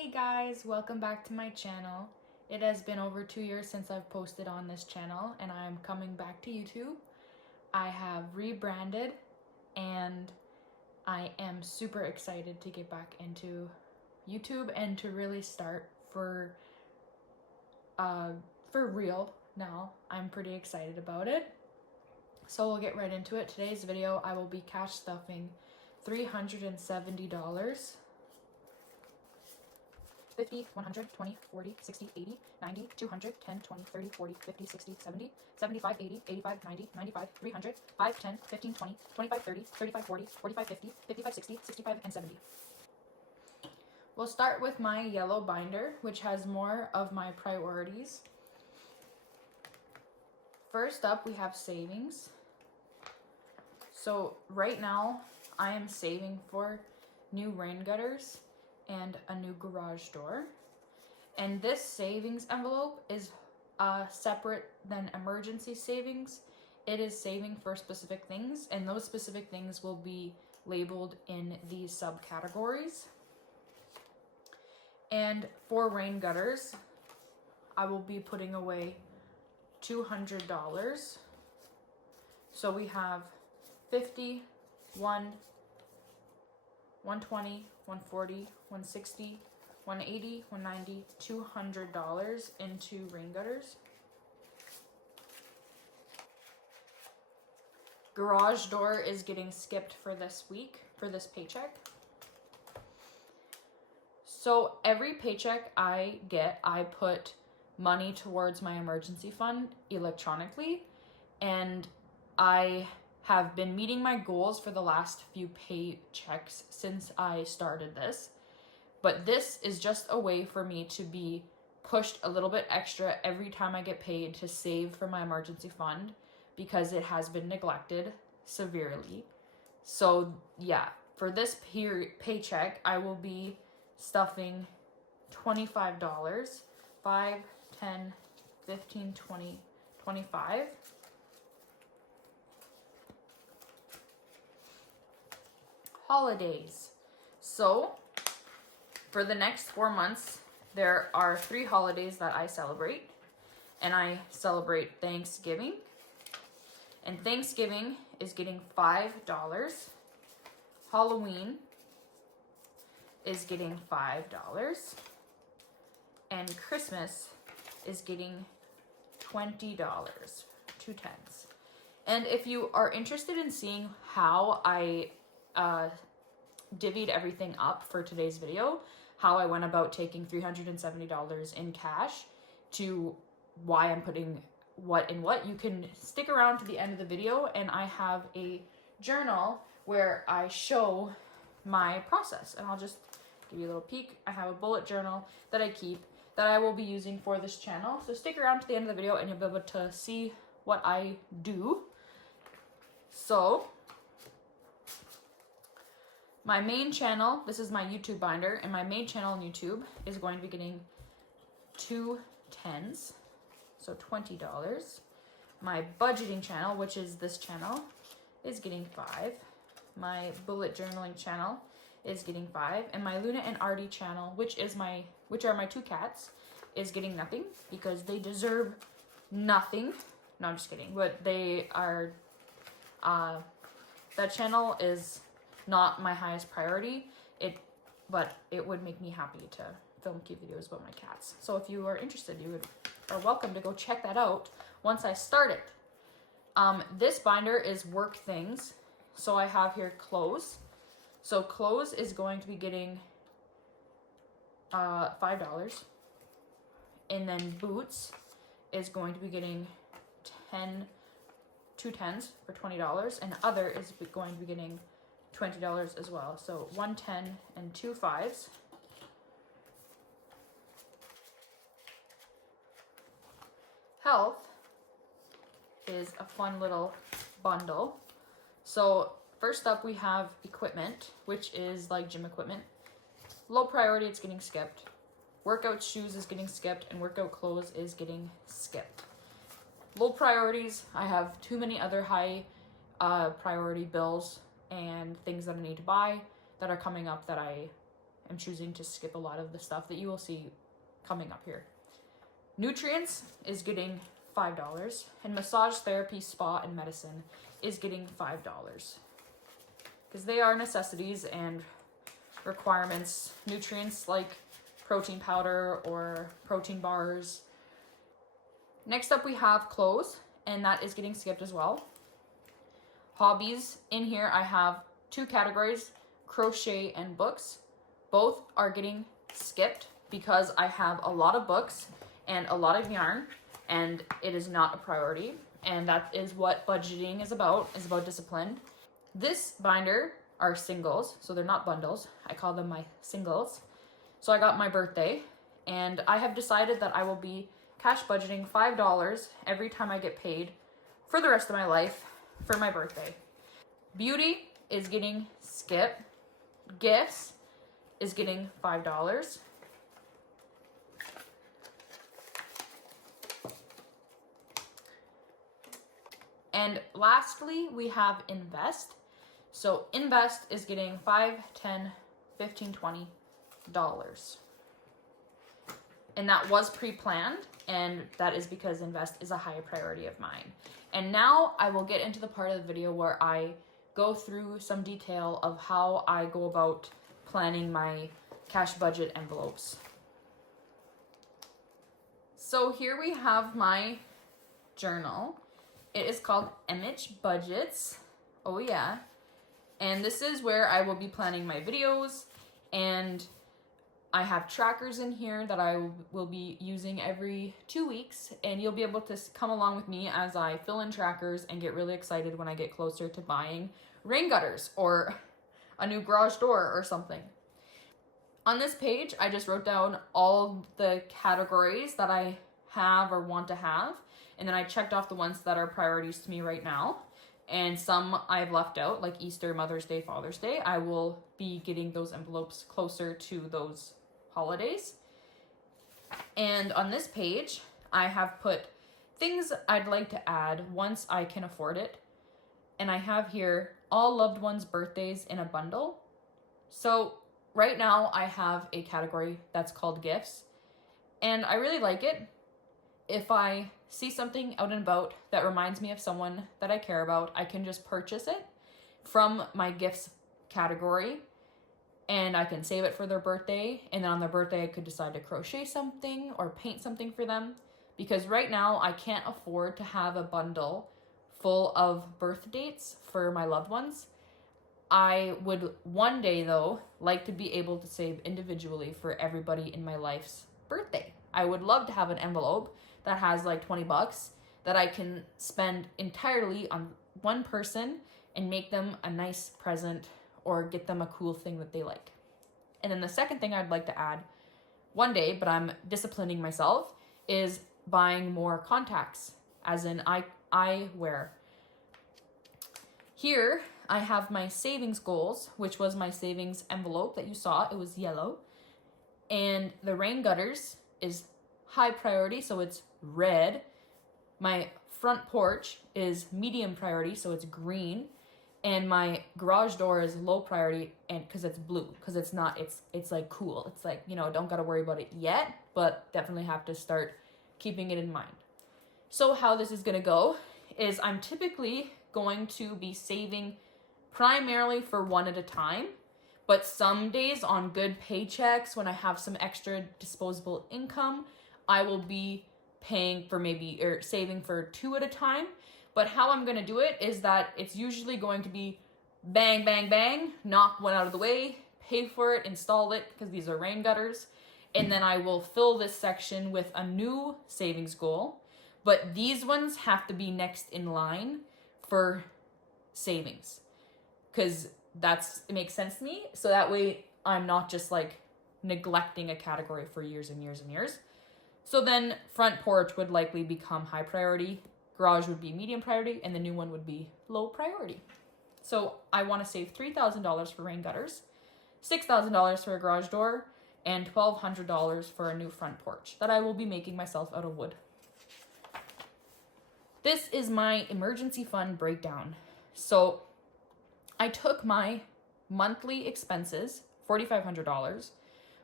Hey guys, welcome back to my channel. It has been over 2 years since I've posted on this channel and I'm coming back to YouTube. I have rebranded and I am super excited to get back into YouTube and to really start for real now. I'm pretty excited about it. So we'll get right into it. Today's video, I will be cash stuffing $370. 50, 100, 20, 40, 60, 80, 90, 200, 10, 20, 30, 40, 50, 60, 70, 75, 80, 85, 90, 95, 300, 5, 10, 15, 20, 25, 30, 35, 40, 45, 50, 55, 60, 65, and 70. We'll start with my yellow binder, which has more of my priorities. First up, we have savings. So right now, I am saving for new rain gutters and a new garage door. And this savings envelope is separate than emergency savings. It is saving for specific things, and those specific things will be labeled in these subcategories. And for rain gutters, I will be putting away $200. So we have 50, 120, 140, 160, 180, 190, $200 into rain gutters. Garage door is getting skipped for this week, for this paycheck. So every paycheck I get, I put money towards my emergency fund electronically, and I have been meeting my goals for the last few paychecks since I started this. But this is just a way for me to be pushed a little bit extra every time I get paid to save for my emergency fund, because it has been neglected severely. So yeah, for this paycheck, I will be stuffing $25, 5, 10, 15, 20, 25. Holidays. So for the next 4 months, there are 3 holidays that I celebrate, and I celebrate Thanksgiving, and Thanksgiving is getting $5. Halloween is getting $5, and Christmas is getting $20, 2 tens. And if you are interested in seeing how I divvied everything up for today's video, how I went about taking $370 in cash to why I'm putting what in what, you can stick around to the end of the video, and I have a journal where I show my process, and I'll just give you a little peek. I have a bullet journal that I keep that I will be using for this channel, so stick around to the end of the video and you'll be able to see what I do. So my main channel, this is my YouTube binder, and my main channel on YouTube is going to be getting 2 tens, so $20. My budgeting channel, which is this channel, is getting 5. My bullet journaling channel is getting 5, and my Luna and Artie channel, which are my 2 cats, is getting nothing because they deserve nothing. No, I'm just kidding, but they are, that channel is not my highest priority, but it would make me happy to film cute videos about my cats. So if you are interested, you are welcome to go check that out once I start it. This binder is work things. So I have here clothes. So clothes is going to be getting $5. And then boots is going to be getting 2 tens for $20, and other is going to be getting $20 as well. So 1 10 and 2 5s. Health is a fun little bundle. So first up, we have equipment, which is like gym equipment. Low priority, it's getting skipped. Workout shoes is getting skipped, and workout clothes is getting skipped. Low priorities, I have too many other high priority bills and things that I need to buy that are coming up that I am choosing to skip a lot of the stuff that you will see coming up here. Nutrients is getting $5, and massage therapy, spa, and medicine is getting $5 because they are necessities and requirements. Nutrients like protein powder or protein bars. Next up we have clothes, and that is getting skipped as well. Hobbies, in here I have 2 categories, crochet and books. Both are getting skipped because I have a lot of books and a lot of yarn, and it is not a priority. And that is what budgeting is about discipline. This binder are singles, so they're not bundles. I call them my singles. So I got my birthday, and I have decided that I will be cash budgeting $5 every time I get paid for the rest of my life for my birthday. Beauty is getting skipped. Gifts is getting $5. And lastly, we have invest. So invest is getting $5, $10, $15, $20. And that was pre-planned, and that is because invest is a high priority of mine. And now I will get into the part of the video where I go through some detail of how I go about planning my cash budget envelopes. So here we have my journal. It is called MH Budgets. Oh yeah. And this is where I will be planning my videos, and I have trackers in here that I will be using every 2 weeks, and you'll be able to come along with me as I fill in trackers and get really excited when I get closer to buying rain gutters or a new garage door or something. On this page, I just wrote down all the categories that I have or want to have, and then I checked off the ones that are priorities to me right now. And some I've left out, like Easter, Mother's Day, Father's Day. I will be getting those envelopes closer to those holidays. And on this page, I have put things I'd like to add once I can afford it. And I have here all loved ones' birthdays in a bundle. So right now I have a category that's called gifts, and I really like it. If I see something out and about that reminds me of someone that I care about, I can just purchase it from my gifts category, and I can save it for their birthday, and then on their birthday I could decide to crochet something or paint something for them, because right now I can't afford to have a bundle full of birth dates for my loved ones. I would one day though like to be able to save individually for everybody in my life's birthday. I would love to have an envelope that has like $20 that I can spend entirely on one person and make them a nice present or get them a cool thing that they like. And then the second thing I'd like to add one day, but I'm disciplining myself, is buying more contacts, as in eyewear. Here I have my savings goals, which was my savings envelope that you saw. It was yellow. And the rain gutters is high priority, so it's red. My front porch is medium priority, so it's green. And my garage door is low priority, and because it's blue, because it's like cool. It's like, don't gotta worry about it yet, but definitely have to start keeping it in mind. So how this is gonna go is I'm typically going to be saving primarily for one at a time, but some days on good paychecks, when I have some extra disposable income, I will be paying for saving for 2 at a time. But how I'm going to do it is that it's usually going to be bang, bang, bang, knock one out of the way, pay for it, install it, because these are rain gutters. And then I will fill this section with a new savings goal. But these ones have to be next in line for savings, because it makes sense to me. So that way I'm not just like neglecting a category for years and years and years. So then front porch would likely become high priority, garage would be medium priority, and the new one would be low priority. So I want to save $3,000 for rain gutters, $6,000 for a garage door, and $1,200 for a new front porch that I will be making myself out of wood. This is my emergency fund breakdown. So I took my monthly expenses, $4,500,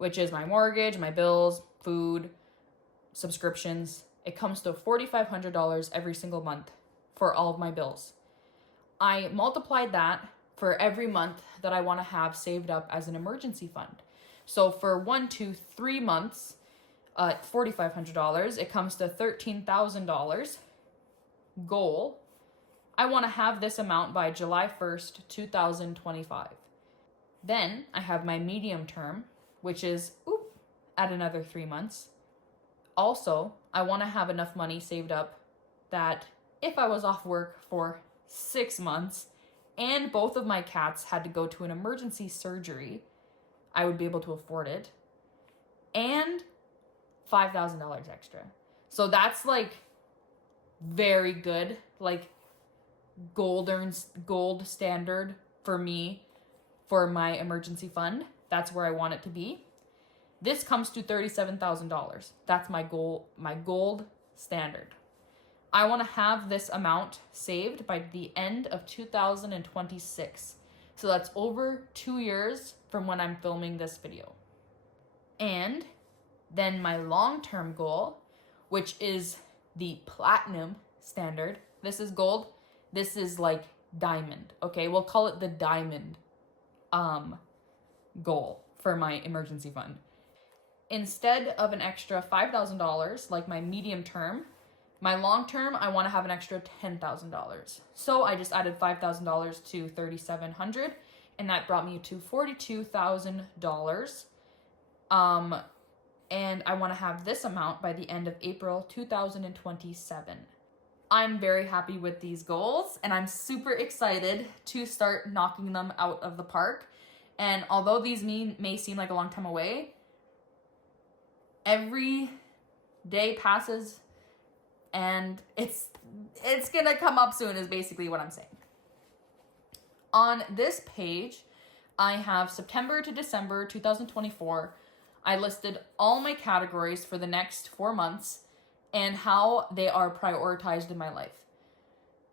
which is my mortgage, my bills, food, subscriptions. It comes to $4,500 every single month for all of my bills. I multiplied that for every month that I want to have saved up as an emergency fund. So for 1, 2, 3 months, $4,500, it comes to $13,000 goal. I want to have this amount by July 1st, 2025. Then I have my medium term, which is at another 3 months. Also, I want to have enough money saved up that if I was off work for 6 months and both of my cats had to go to an emergency surgery, I would be able to afford it. And $5,000 extra. So that's like very good, like gold standard for me for my emergency fund. That's where I want it to be. This comes to $37,000. That's my goal, my gold standard. I want to have this amount saved by the end of 2026. So that's over 2 years from when I'm filming this video. And then my long-term goal, which is the platinum standard. This is gold. This is like diamond. Okay, we'll call it the diamond goal for my emergency fund. Instead of an extra $5,000 like my medium term, my long term, I want to have an extra $10,000. So I just added $5,000 to $3,700, and that brought me to $42,000. And I want to have this amount by the end of April 2027. I'm very happy with these goals, and I'm super excited to start knocking them out of the park. And although these may seem like a long time away, every day passes and it's gonna come up soon is basically what I'm saying. On this page, I have September to December 2024. I listed all my categories for the next 4 months and how they are prioritized in my life.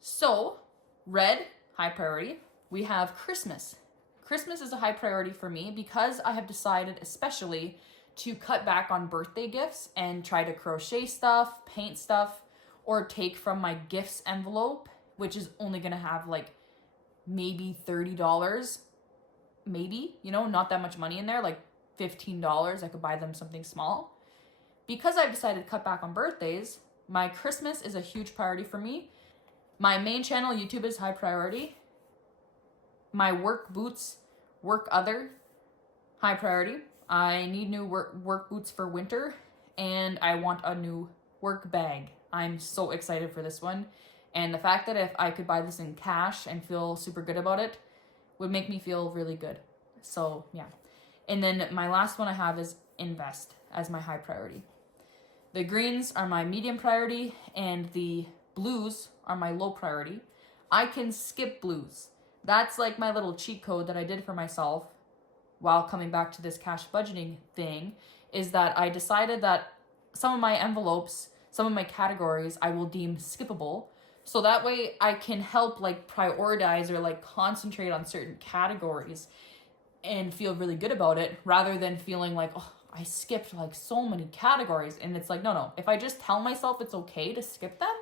So, red, high priority. We have Christmas. Christmas is a high priority for me because I have decided especially to cut back on birthday gifts and try to crochet stuff, paint stuff, or take from my gifts envelope, which is only gonna have like maybe $30, maybe, not that much money in there, like $15. I could buy them something small. Because I've decided to cut back on birthdays, my Christmas is a huge priority for me. My main channel, YouTube, is high priority. My work boots, work other, high priority. I need new work boots for winter, and I want a new work bag. I'm so excited for this one. And the fact that if I could buy this in cash and feel super good about it would make me feel really good. So yeah. And then my last one I have is invest as my high priority. The greens are my medium priority and the blues are my low priority. I can skip blues. That's like my little cheat code that I did for myself while coming back to this cash budgeting thing, is that I decided that some of my envelopes, some of my categories I will deem skippable. So that way I can help like prioritize or like concentrate on certain categories and feel really good about it, rather than feeling like, oh, I skipped like so many categories. And it's like, no. If I just tell myself it's okay to skip them,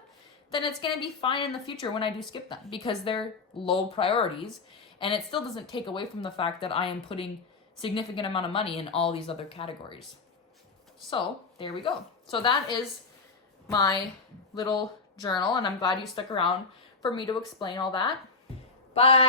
then it's going to be fine in the future when I do skip them, because they're low priorities. And it still doesn't take away from the fact that I am putting significant amount of money in all these other categories. So there we go. So that is my little journal, and I'm glad you stuck around for me to explain all that. Bye.